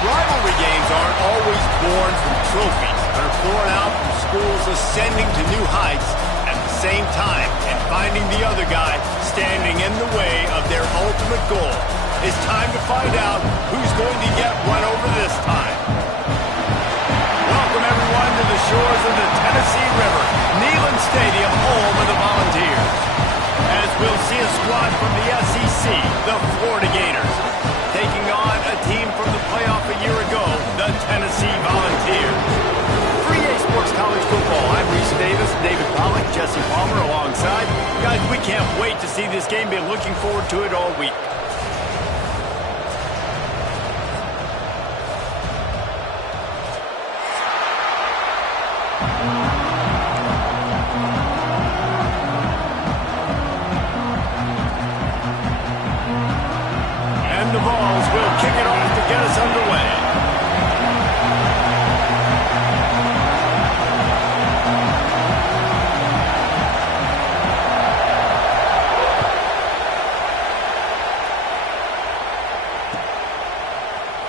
Rivalry games aren't always born from trophies. They're born out from schools ascending to new heights at the same time and finding the other guy standing in the way of their ultimate goal. It's time to find out who's going to get run over this time. Welcome, everyone, to the shores of the Tennessee River, Neyland Stadium, home of the Volunteers. As we'll see a squad from the SEC, the Florida Gators, taking on a team from the playoff a year ago, the Tennessee Volunteers. 3A Sports College Football, I'm Reese Davis, David Pollack, Jesse Palmer alongside. Guys, we can't wait to see this game. Been looking forward to it all week. And the Vols will kick it off to get us underway.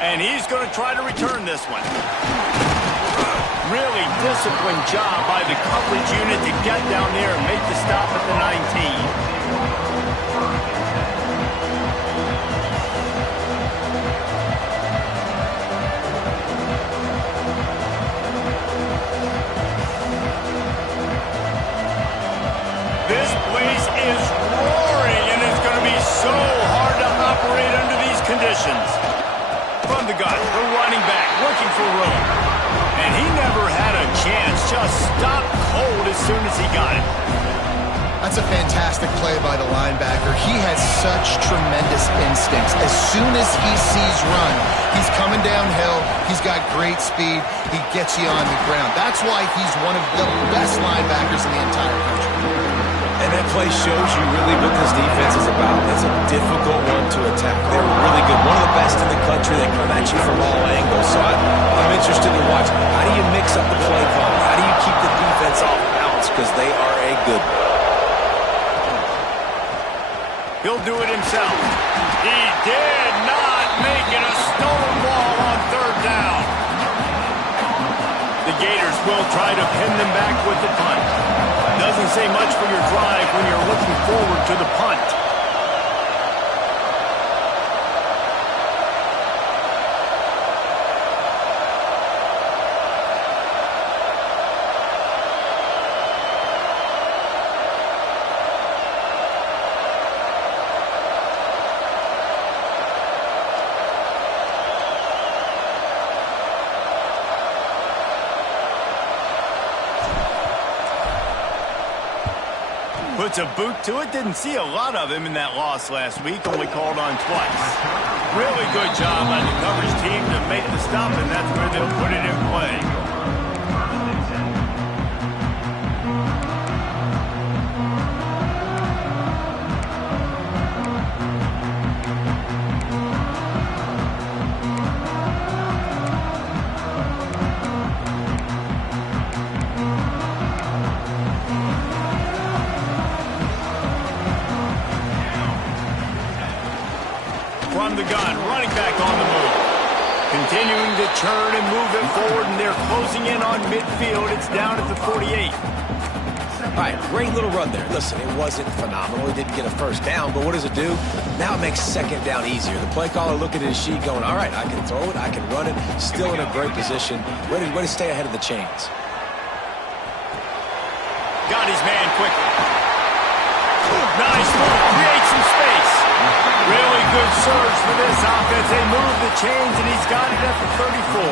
And he's going to try to return this one. Really disciplined job by the coverage unit to get down there and make the stop at the 19. This place is roaring, and it's going to be so hard to operate under these conditions. From the gun, the running back looking for room. And he never had a chance, just stopped cold as soon as he got it. That's a fantastic play by the linebacker. He has such tremendous instincts. As soon as he sees run, he's coming downhill. He's got great speed. He gets you on the ground. That's why he's one of the best linebackers in the entire country. And that play shows you really what this defense is about. It's a difficult one to attack. They're really good. One of the best in the country. They come at you from all angles. So I'm interested to watch. How do you mix up the play calling? How do you keep the defense off balance? Because they are a good one. He'll do it himself. He did not make it. A stone wall on third down. The Gators will try to pin them back with the punt. Doesn't say much for your drive when you're looking forward to the punt. Puts a boot to it. Didn't see a lot of him in that loss last week. Only called on twice. Really good job by the coverage team to make the stop, and that's where they'll put it in play. From the gun, running back on the move. Continuing to turn and move it forward, and they're closing in on midfield. It's down at the 48. All right, great little run there. Listen, it wasn't phenomenal. He didn't get a first down, but what does it do? Now it makes second down easier. The play caller looking at his sheet going, all right, I can throw it, I can run it, still in a great position, ready to stay ahead of the chains. Got his man quickly. Nice move, creates some space. Really good surge for this offense. They move the chains, and he's got it at the 34.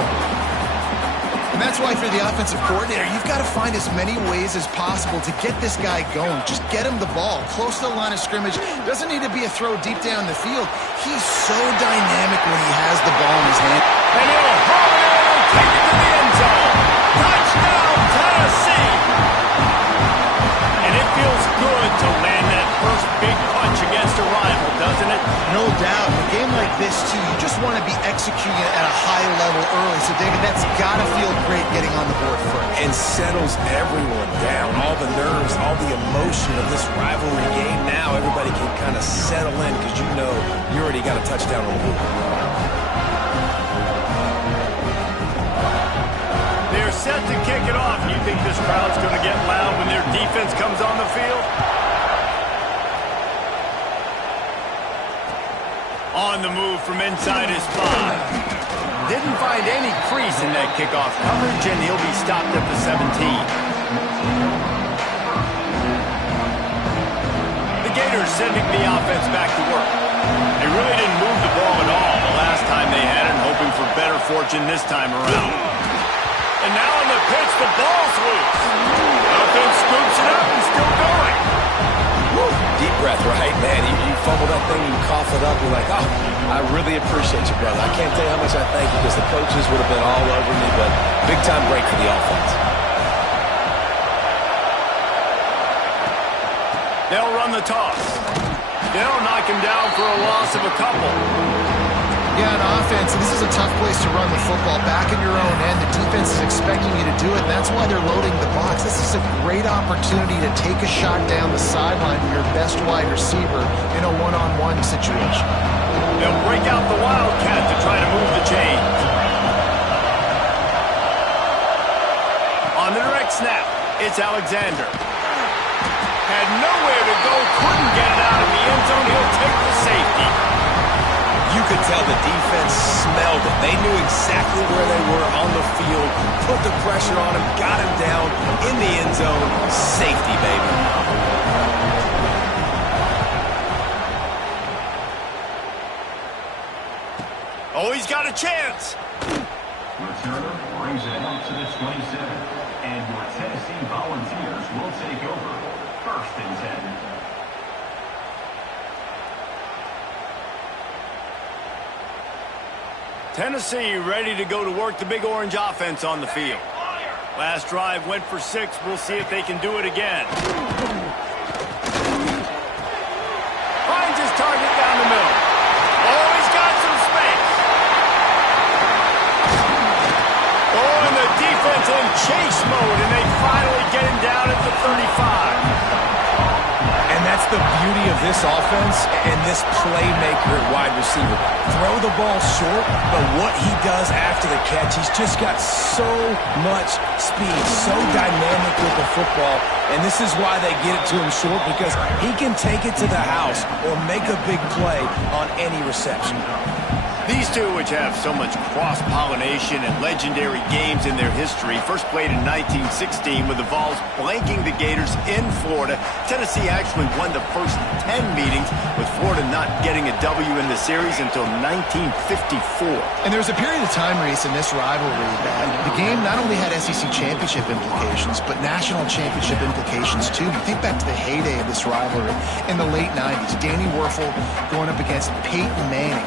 And that's why, if you're the offensive coordinator, you've got to find as many ways as possible to get this guy going. Just get him the ball close to the line of scrimmage. Doesn't need to be a throw deep down the field. He's so dynamic when he has the ball in his hand. And he'll haul it in and take it to the end zone. Touchdown, Tennessee! And it feels good to land that first big punch against a rival, doesn't it? No doubt. In a game like this, too, you just want to be executing it at a high level early. So, David, that's got to feel great getting on the board first. And settles everyone down. All the nerves, all the emotion of this rivalry game. Now everybody can kind of settle in because you know you already got a touchdown on the board. They're set to kick it off. You think this crowd's going to get loud when their defense comes on the field? On the move from inside his 5. Didn't find any crease in that kickoff coverage, and he'll be stopped at the 17. The Gators sending the offense back to work. They really didn't move the ball at all the last time they had it, hoping for better fortune this time around. And now on the pitch, the ball's loose. Offense scoops it up and still going. Woo, deep breath, right? Man, you fumble that thing, you cough it up, you're like, oh, I really appreciate you, brother. I can't tell you how much I thank you because the coaches would have been all over me, but big-time break for the offense. They'll run the toss. They'll knock him down for a loss of a couple. Yeah, on offense, this is a tough place to run the football. Back in your own end, the defense is expecting you to do it, and that's why they're loading the box. This is a great opportunity to take a shot down the sideline with your best wide receiver in a one-on-one situation. They'll break out the Wildcat to try to move the chains. On the direct snap, it's Alexander. Had nowhere to go, couldn't get it out of the end zone. He'll take the safety. You could tell the defense smelled it. They knew exactly where they were on the field, put the pressure on him, got him down in the end zone. Safety, baby. Oh, he's got a chance. Returner brings it out to the 27. And your Tennessee Volunteers will take over. 1st and 10. Tennessee ready to go to work the Big Orange offense on the field. Last drive went for 6. We'll see if they can do it again. Finds his target down the middle. Oh, he's got some space. Oh, and the defense in chase mode, and they finally get him down at the 35. And that's the beauty of this offense and this playmaker at wide receiver. Throw the ball short, but what he does after the catch, he's just got so much speed, so dynamic with the football. And this is why they get it to him short, because he can take it to the house or make a big play on any reception. These two, which have so much cross-pollination and legendary games in their history, first played in 1916 with the Vols blanking the Gators in Florida. Tennessee actually won the first 10 meetings, with Florida not getting a W in the series until 1954. And there was a period of time, Reese, in this rivalry that the game not only had SEC championship implications, but national championship implications, too. You think back to the heyday of this rivalry in the late 90s. Danny Werfel going up against Peyton Manning.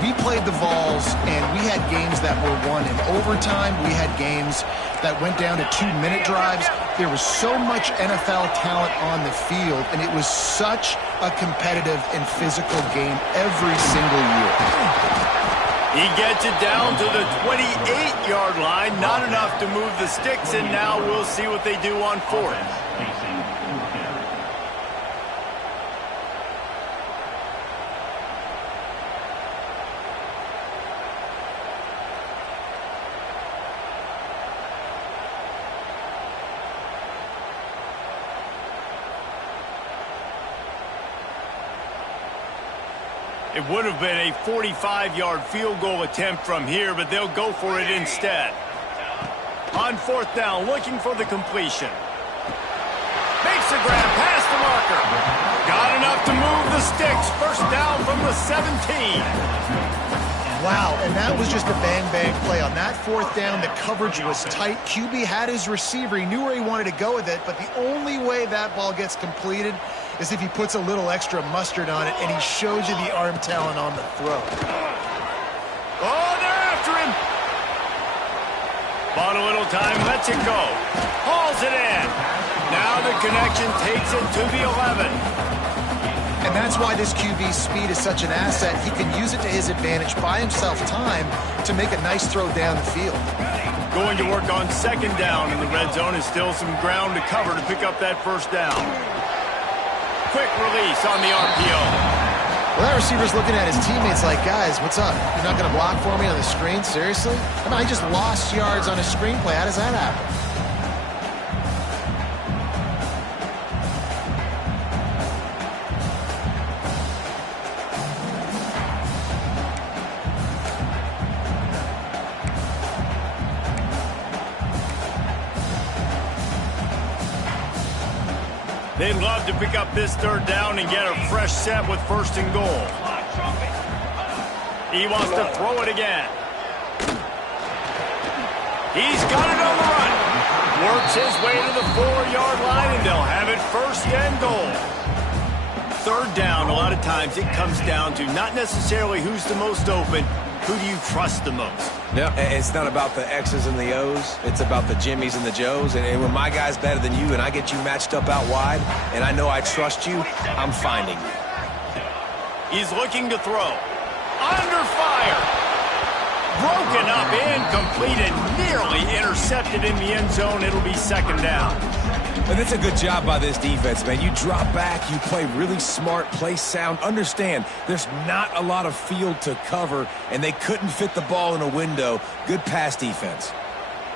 We played the Vols, and we had games that were won in overtime. We had games that went down to 2-minute drives. There was so much NFL talent on the field, and it was such a competitive and physical game every single year. He gets it down to the 28-yard line. Not enough to move the sticks, and now we'll see what they do on 4th. It would have been a 45-yard field goal attempt from here, but they'll go for it instead. On 4th down, looking for the completion. Makes the grab past the marker. Got enough to move the sticks. First down from the 17. Wow, and that was just a bang-bang play. On that fourth down, the coverage was tight. QB had his receiver. He knew where he wanted to go with it, but the only way that ball gets completed is if he puts a little extra mustard on it, and he shows you the arm talent on the throw. Oh, they're after him. Bought a little time, lets it go. Hauls it in. Now the connection takes it to the 11. And that's why this QB's speed is such an asset. He can use it to his advantage, buy himself time to make a nice throw down the field. Going to work on second down in the red zone is still some ground to cover to pick up that first down. Quick release on the RPO. Well, that receiver's looking at his teammates like, guys, what's up? You're not going to block for me on the screen? Seriously? I mean, I just lost yards on a screenplay. How does that happen? They'd love to pick up this third down and get a fresh set with first and goal. He wants to throw it again. He's got it on the run. Works his way to the 4-yard line, and they'll have it first and goal. Third down, a lot of times it comes down to not necessarily who's the most open, who do you trust the most? Yeah, it's not about the X's and the O's. It's about the Jimmys and the Joes. And when my guy's better than you and I get you matched up out wide and I know I trust you, I'm finding you. He's looking to throw. Under fire. Broken up, incomplete, and nearly intercepted in the end zone. It'll be second down. And that's a good job by this defense, man. You drop back, you play really smart, play sound. Understand, there's not a lot of field to cover, and they couldn't fit the ball in a window. Good pass defense.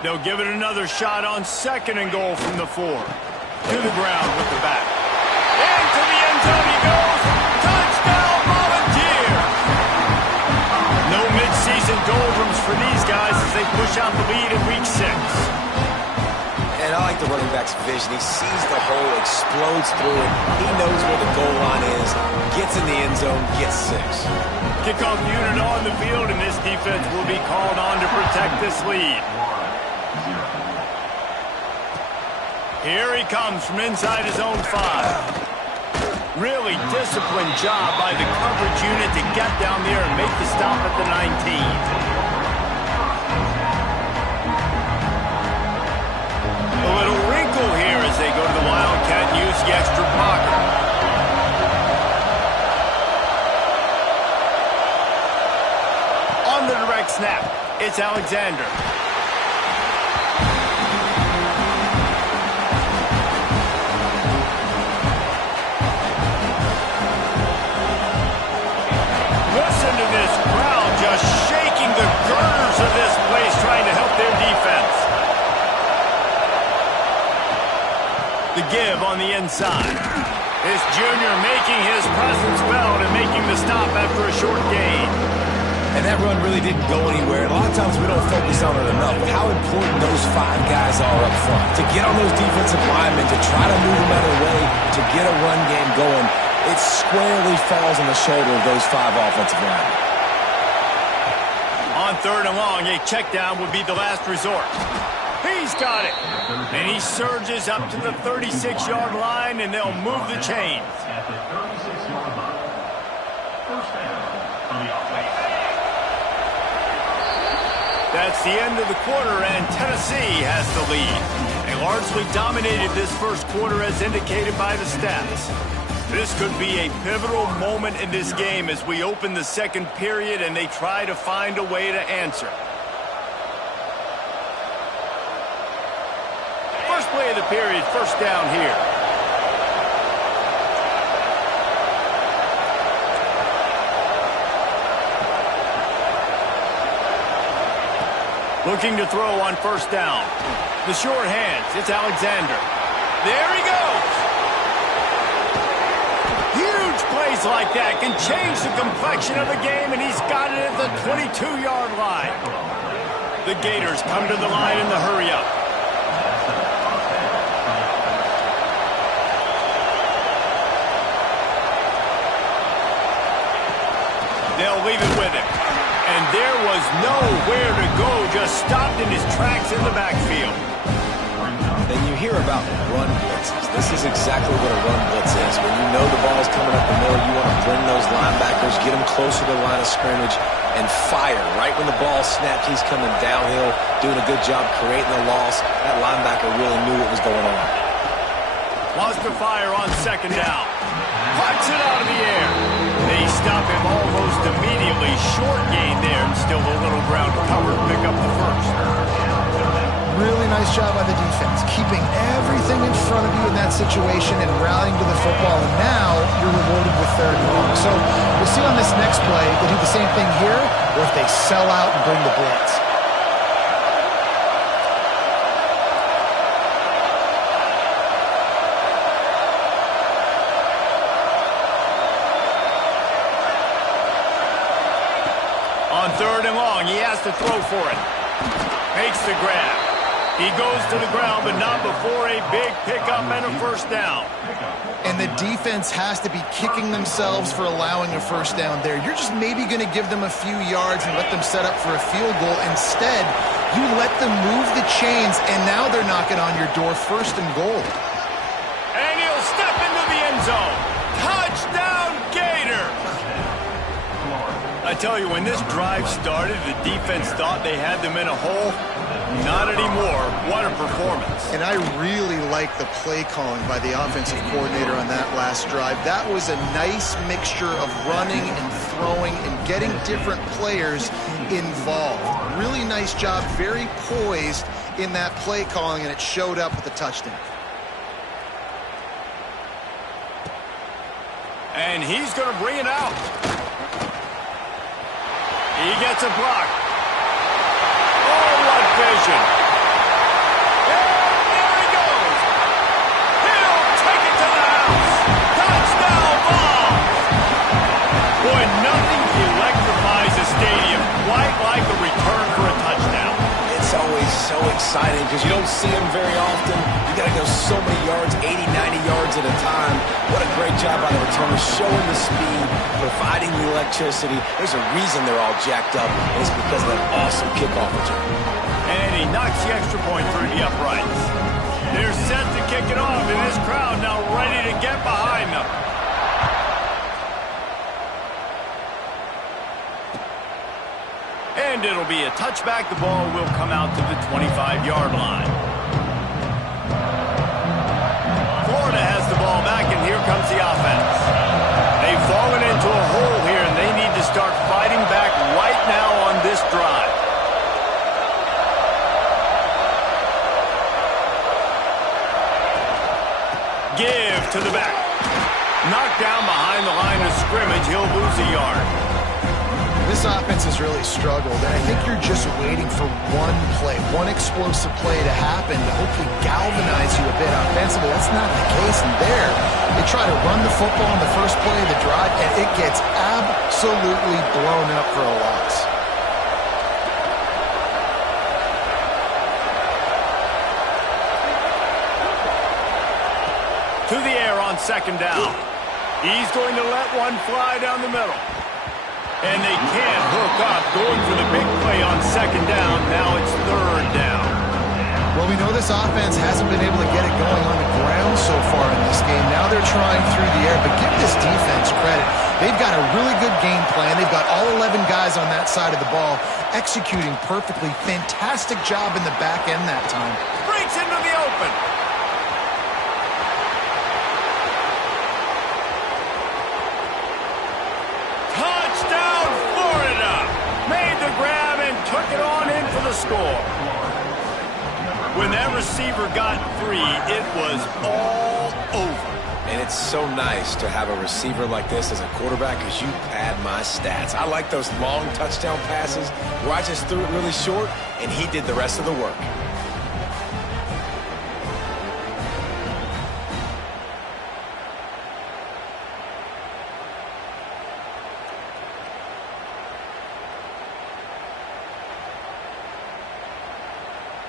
They'll give it another shot on second and goal from the 4. To the ground with the back. Into the end zone he goes. Touchdown, Volunteers! No midseason doldrums for these guys as they push out the lead in Week 6. And I like the running back's vision. He sees the hole, explodes through it. He knows where the goal line is, gets in the end zone, gets 6. Kickoff unit on the field, and this defense will be called on to protect this lead. Here he comes from inside his own 5. Really disciplined job by the coverage unit to get down there and make the stop at the 19. A little wrinkle here as they go to the Wildcat and use the extra pocket. On the direct snap, it's Alexander. Listen to this crowd just shaking the girders of this place trying to help their defense. The give on the inside. This junior making his presence felt and making the stop after a short gain. And that run really didn't go anywhere. A lot of times we don't focus on it enough. How important those 5 guys are up front. To get on those defensive linemen, to try to move them out of the way, to get a run game going, it squarely falls on the shoulder of those 5 offensive linemen. On third and long, a check down would be the last resort. He's got it. And he surges up to the 36-yard line, and they'll move the chains. At the 36-yard line. First down for the offense. That's the end of the quarter, and Tennessee has the lead. They largely dominated this first quarter as indicated by the stats. This could be a pivotal moment in this game as we open the second period and they try to find a way to answer. First play of the period, first down here. Looking to throw on first down. The short hands, it's Alexander. There he goes. Huge plays like that can change the complexion of the game, and he's got it at the 22-yard line. The Gators come to the line in the hurry-up. They'll leave it with him. And there has nowhere to go, just stopped in his tracks in the backfield. And you hear about run blitzes. This is exactly what a run blitz is. When you know the ball is coming up the middle, you want to bring those linebackers, get them closer to the line of scrimmage, and fire. Right when the ball snapped, he's coming downhill, doing a good job creating a loss. That linebacker really knew what was going on. Wants to fire on second down. Puts it out of the air. They stop him almost immediately. Short gain there, and still a little ground to cover to pick up the first. Really nice job by the defense, keeping everything in front of you in that situation and rallying to the football, and now you're rewarded with third and long. So we'll see on this next play if they do the same thing here, or if they sell out and bring the blitz. On third and long, he has to throw for it. Makes the grab. He goes to the ground, but not before a big pickup and a first down. And the defense has to be kicking themselves for allowing a first down there. You're just maybe going to give them a few yards and let them set up for a field goal. Instead, you let them move the chains, and now they're knocking on your door, first and goal. And he'll step into the end zone. Touchdown, Gators! I tell you, when this drive started, the defense thought they had them in a hole. Not anymore. What a performance. And I really like the play calling by the offensive coordinator on that last drive. That was a nice mixture of running and throwing and getting different players involved. Really nice job, very poised in that play calling, and it showed up with a touchdown. And he's going to bring it out. He gets a block. Oh, what vision. And there he goes. He'll take it to the house. Touchdown ball. Boy, nothing electrifies a stadium quite like a return for a touchdown. It's always so exciting because you don't see them very often. You got to go so many yards, 80, 90 yards at a time. What a great job by the returner, showing the speed, providing the electricity. There's a reason they're all jacked up, and it's because of that awesome kickoff return. And he knocks the extra point through the uprights. They're set to kick it off, and this crowd now ready to get behind them. And it'll be a touchback. The ball will come out to the 25-yard line. Florida has the ball back, and here comes the offense. They've fallen into a hole here, and they need to start fighting back right now on this drive. Give to the back. Knocked down behind the line of scrimmage. He'll lose a yard. This offense has really struggled, and I think you're just waiting for one play, one explosive play to happen to hopefully galvanize you a bit offensively. That's not the case, and there, they try to run the football in the first play of the drive, and it gets absolutely blown up for a loss. To the air on second down. He's going to let one fly down the middle. And they can't hook up, going for the big play on second down. Now it's third down. Well, we know this offense hasn't been able to get it going on the ground so far in this game. Now they're trying through the air, but give this defense credit. They've got a really good game plan. They've got all 11 guys on that side of the ball executing perfectly. Fantastic job in the back end that time. Breaks into the open. Touchdown, Florida! Made the grab and took it on in for the score. When that receiver got free, it was all over. And it's so nice to have a receiver like this as a quarterback because you pad my stats. I like those long touchdown passes where I just threw it really short and he did the rest of the work.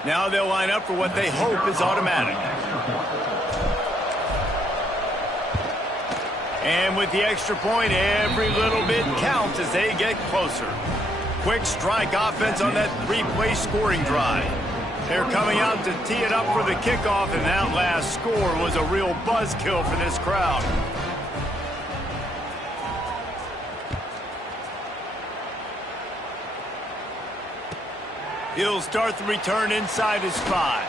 Now they'll line up for what they hope is automatic. And with the extra point, every little bit counts as they get closer. quick strike offense on that three-play scoring drive. They're coming out to tee it up for the kickoff, and that last score was a real buzzkill for this crowd. He'll start the return inside his 5.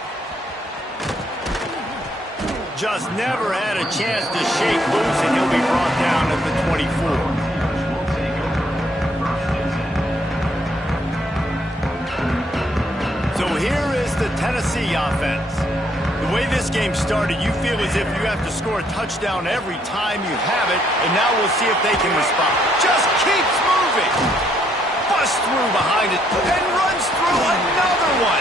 Just never had a chance to shake loose, and he'll be brought down at the 24. So here is the Tennessee offense. The way this game started, you feel as if you have to score a touchdown every time you have it, and now we'll see if they can respond. Just keeps moving. Busts through behind it and runs through another one.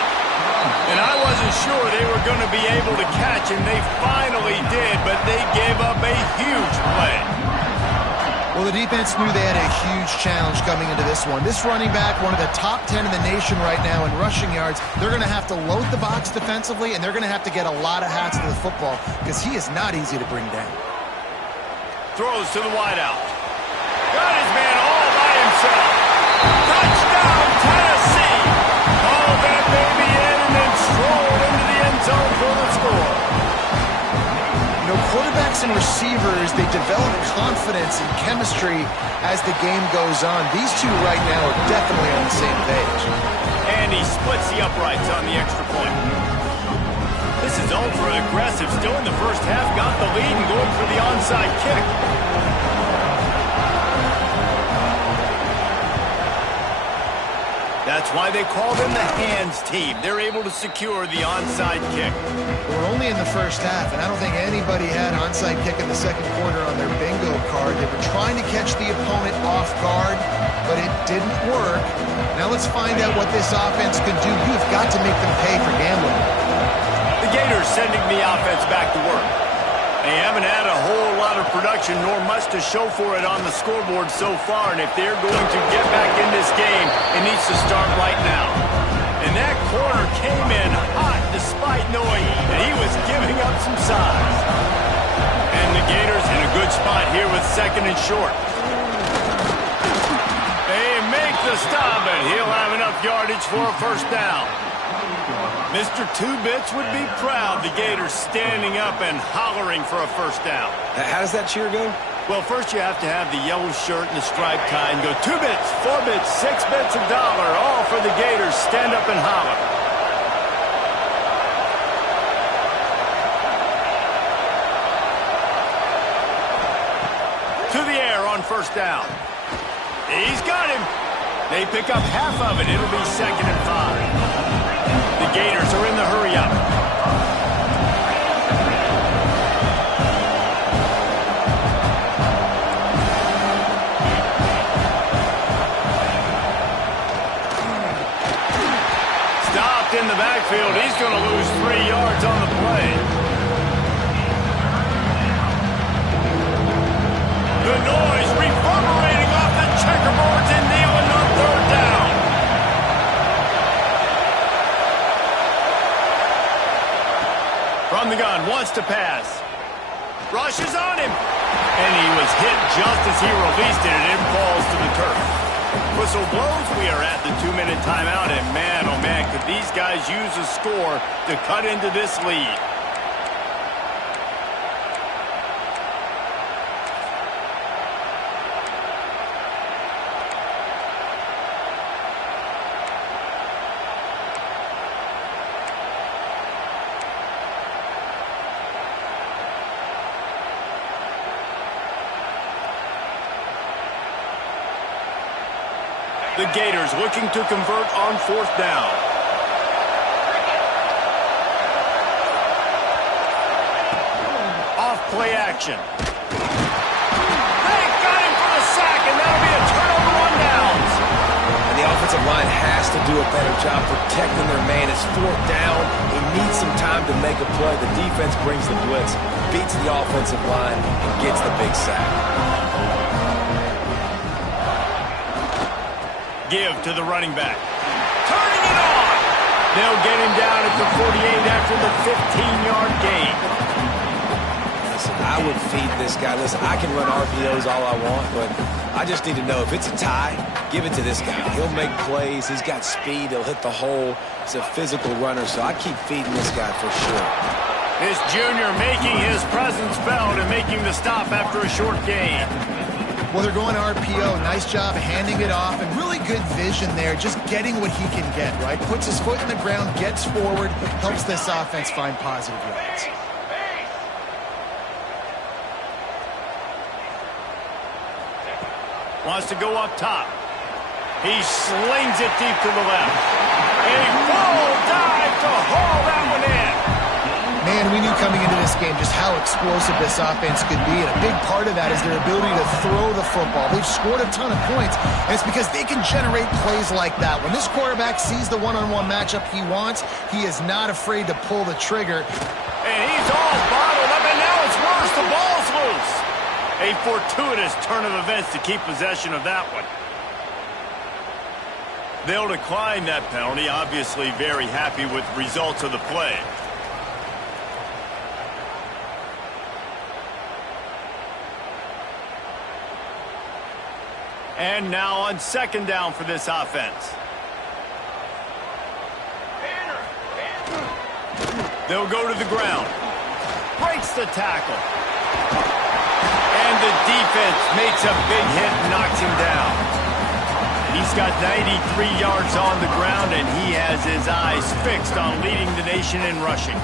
And I wasn't sure they were going to be able to catch, and they finally did, but they gave up a huge play. Well, the defense knew they had a huge challenge coming into this one. This running back, one of the top 10 in the nation right now in rushing yards, they're going to have to load the box defensively, and they're going to have to get a lot of hats to the football because he is not easy to bring down. Throws to the wideout. Got his man all by himself. Touchdown, Tennessee! All that baby in and then strolled into the end zone for the score. You know, quarterbacks and receivers, they develop confidence and chemistry as the game goes on. These two right now are definitely on the same page. And he splits the uprights on the extra point. This is ultra aggressive. Still in the first half, got the lead and going for the onside kick. That's why they call them the hands team. They're able to secure the onside kick. We're only in the first half, and I don't think anybody had onside kick in the second quarter on their bingo card. They were trying to catch the opponent off guard, but it didn't work. Now let's find out what this offense can do. You've got to make them pay for gambling. The Gators sending the offense back to work. They haven't had a whole lot of production nor much to show for it on the scoreboard so far, and if they're going to get back in this game, it needs to start right now. And that corner came in hot despite knowing that he was giving up some size. And the Gators in a good spot here with second and short. They make the stop, and he'll have enough yardage for a first down. Mr. Two-Bits would be proud. The Gators standing up and hollering for a first down. How does that cheer go? Well, first you have to have the yellow shirt and the striped tie and go 2 bits, 4 bits, 6 bits, $1, all for the Gators. Stand up and holler. To the air on first down. He's got him. They pick up half of it. It'll be 2nd and 5. The Gators are in the hurry-up. Stopped in the backfield. He's going to lose 3 yards on the play. The noise reverberating off the checkerboards and Neyland on 3rd down. From the gun, wants to pass. Rushes on him. And he was hit just as he released it, and it falls to the turf. Whistle blows. We are at the 2-minute timeout, and man, oh man, could these guys use a score to cut into this lead. The Gators looking to convert on 4th down. Off play action. They got him for the sack, and that'll be a turnover on downs. And the offensive line has to do a better job protecting their man. It's 4th down. He needs some time to make a play. The defense brings the blitz, beats the offensive line, and gets the big sack. Give to the running back. Turning it on! They'll get him down at the 48 after the 15-yard gain. Listen, I would feed this guy. Listen, I can run RPOs all I want, but I just need to know if it's a tie, give it to this guy. He'll make plays. He's got speed. He'll hit the hole. He's a physical runner, so I keep feeding this guy for sure. This junior making his presence felt and making the stop after a short gain. Well, they're going RPO. Nice job handing it off, and really good vision there, just getting what he can get, right? Puts his foot in the ground, gets forward, helps this offense find positive yards. Wants to go up top. He slings it deep to the left. A full dive to haul that one in. Man, we knew coming into this game just how explosive this offense could be, and a big part of that is their ability to throw the football. They've scored a ton of points, and it's because they can generate plays like that. When this quarterback sees the one-on-one matchup he wants, he is not afraid to pull the trigger. And he's all bottled up, and now it's worse. The ball's loose. A fortuitous turn of events to keep possession of that one. They'll decline that penalty, obviously very happy with the results of the play. And now on second down for this offense. They'll go to the ground. Breaks the tackle. And the defense makes a big hit and knocks him down. He's got 93 yards on the ground, and he has his eyes fixed on leading the nation in rushing.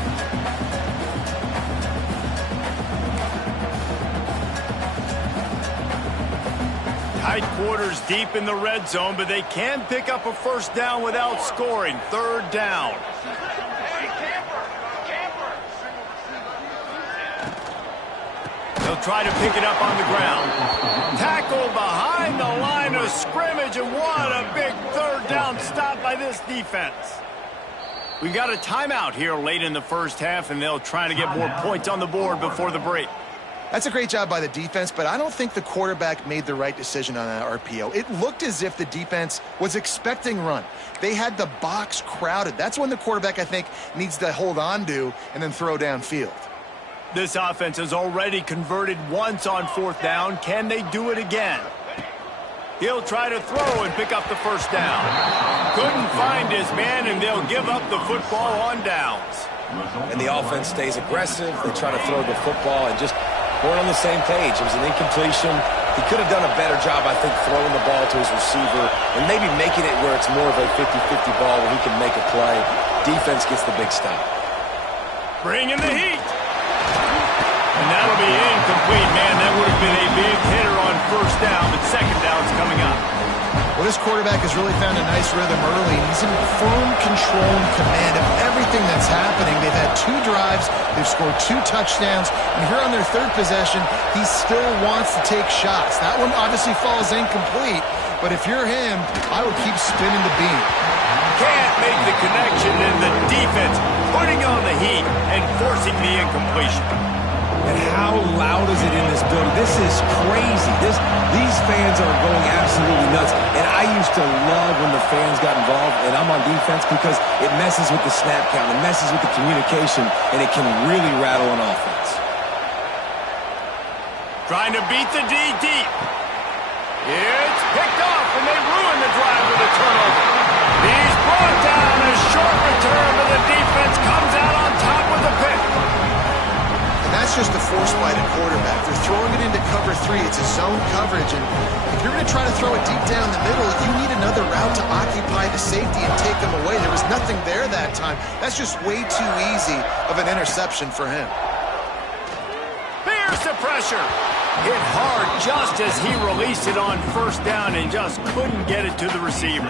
Tight quarters deep in the red zone, but they can pick up a first down without scoring. Third down. They'll try to pick it up on the ground. Tackle behind the line of scrimmage, and what a big third down stop by this defense. We've got a timeout here late in the first half, and they'll try to get more points on the board before the break. That's a great job by the defense, but I don't think the quarterback made the right decision on that RPO. It looked as if the defense was expecting run. They had the box crowded. That's when the quarterback, I think, needs to hold on to and then throw downfield. This offense has already converted once on fourth down. Can they do it again? He'll try to throw and pick up the first down. Couldn't find his man, and they'll give up the football on downs. And the offense stays aggressive. They try to throw the football and just weren't on the same page. It was an incompletion. He could have done a better job, I think, throwing the ball to his receiver and maybe making it where it's more of a 50-50 ball where he can make a play. Defense gets the big stop. Bring in the heat. And that'll be incomplete, man. That would have been a big hitter on first down, but second down's coming up. Well, this quarterback has really found a nice rhythm early. He's in firm control and command of everything that's happening. They've had 2 drives. They've scored 2 touchdowns. And here on their third possession, he still wants to take shots. That one obviously falls incomplete. But if you're him, I would keep spinning the beam. Can't make the connection, and the defense putting on the heat and forcing the incompletion. And how loud is it in this building? This is crazy. These fans are going absolutely nuts. And I used to love when the fans got involved, and I'm on defense because it messes with the snap count, it messes with the communication, and it can really rattle an offense. Trying to beat the D deep. It's picked off, and they ruin the drive with a turnover. He's brought down, a short return, but the defense comes out on top with the pick. That's just a force by the quarterback. They're throwing it into cover 3. It's a zone coverage, and if you're going to try to throw it deep down the middle, you need another route to occupy the safety and take them away. There was nothing there that time. That's just way too easy of an interception for him. Here's the pressure. Hit hard just as he released it on first down and just couldn't get it to the receiver.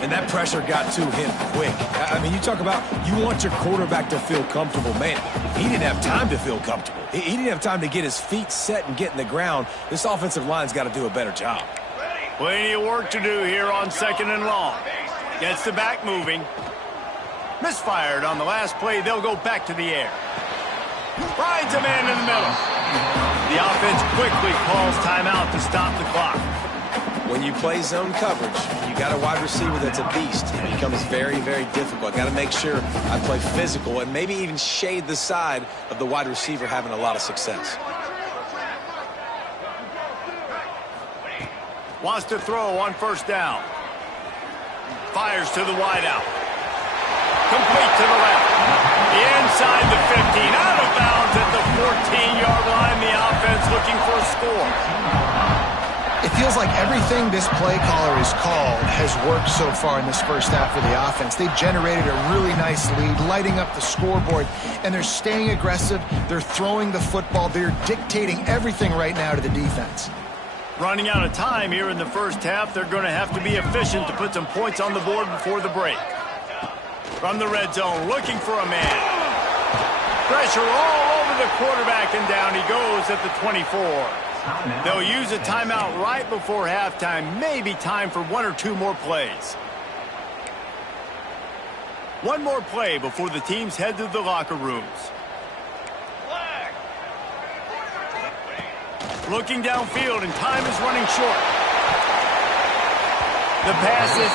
And that pressure got to him quick. I mean, you talk about you want your quarterback to feel comfortable. Man, he didn't have time to feel comfortable. He didn't have time to get his feet set and get in the ground. This offensive line's got to do a better job. Plenty of work to do here on second and long. Gets the back moving. Misfired on the last play. They'll go back to the air. Finds a man in the middle. The offense quickly calls timeout to stop the clock. When you play zone coverage, you got a wide receiver that's a beast. It becomes very, very difficult. I got to make sure I play physical and maybe even shade the side of the wide receiver having a lot of success. Wants to throw on first down. Fires to the wideout. Complete to the left. Inside the 15. Out of bounds at the 14-yard line. The offense looking for a score. It feels like everything this play caller has called has worked so far in this first half of the offense. They've generated a really nice lead, lighting up the scoreboard, and they're staying aggressive. They're throwing the football. They're dictating everything right now to the defense. Running out of time here in the first half, they're going to have to be efficient to put some points on the board before the break. From the red zone, looking for a man. Pressure all over the quarterback, and down he goes at the 24. They'll use a timeout right before halftime. Maybe time for one or two more plays. One more play before the teams head to the locker rooms. Looking downfield, and time is running short. The pass is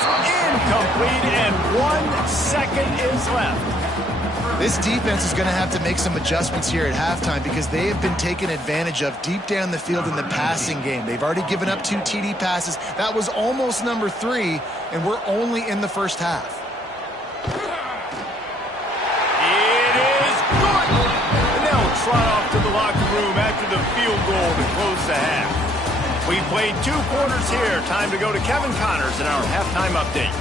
incomplete, and 1 second is left. This defense is going to have to make some adjustments here at halftime because they have been taken advantage of deep down the field in the passing game. They've already given up 2 TD passes. That was almost number 3, and we're only in the first half. It is good. And they'll trot off to the locker room after the field goal to close the half. We played 2 quarters here. Time to go to Kevin Connors in our halftime update.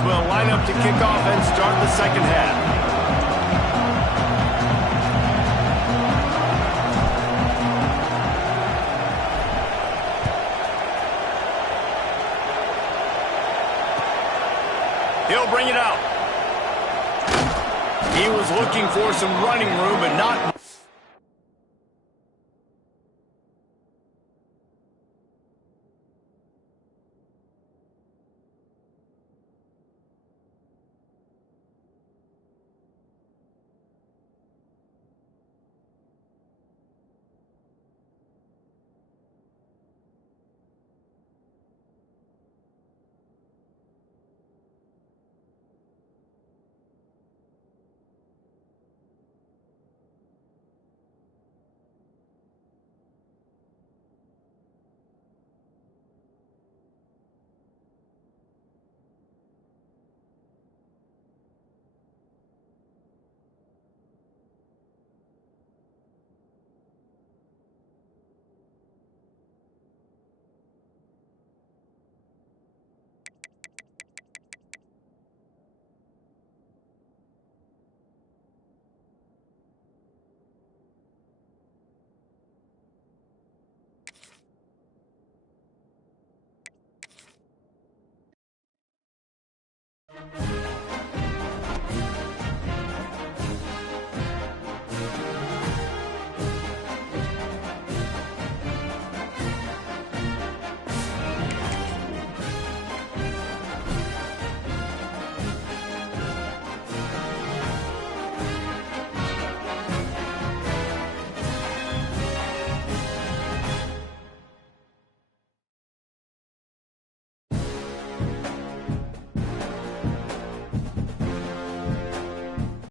Will line up to kick off and start the second half. He'll bring it out. He was looking for some running room, but not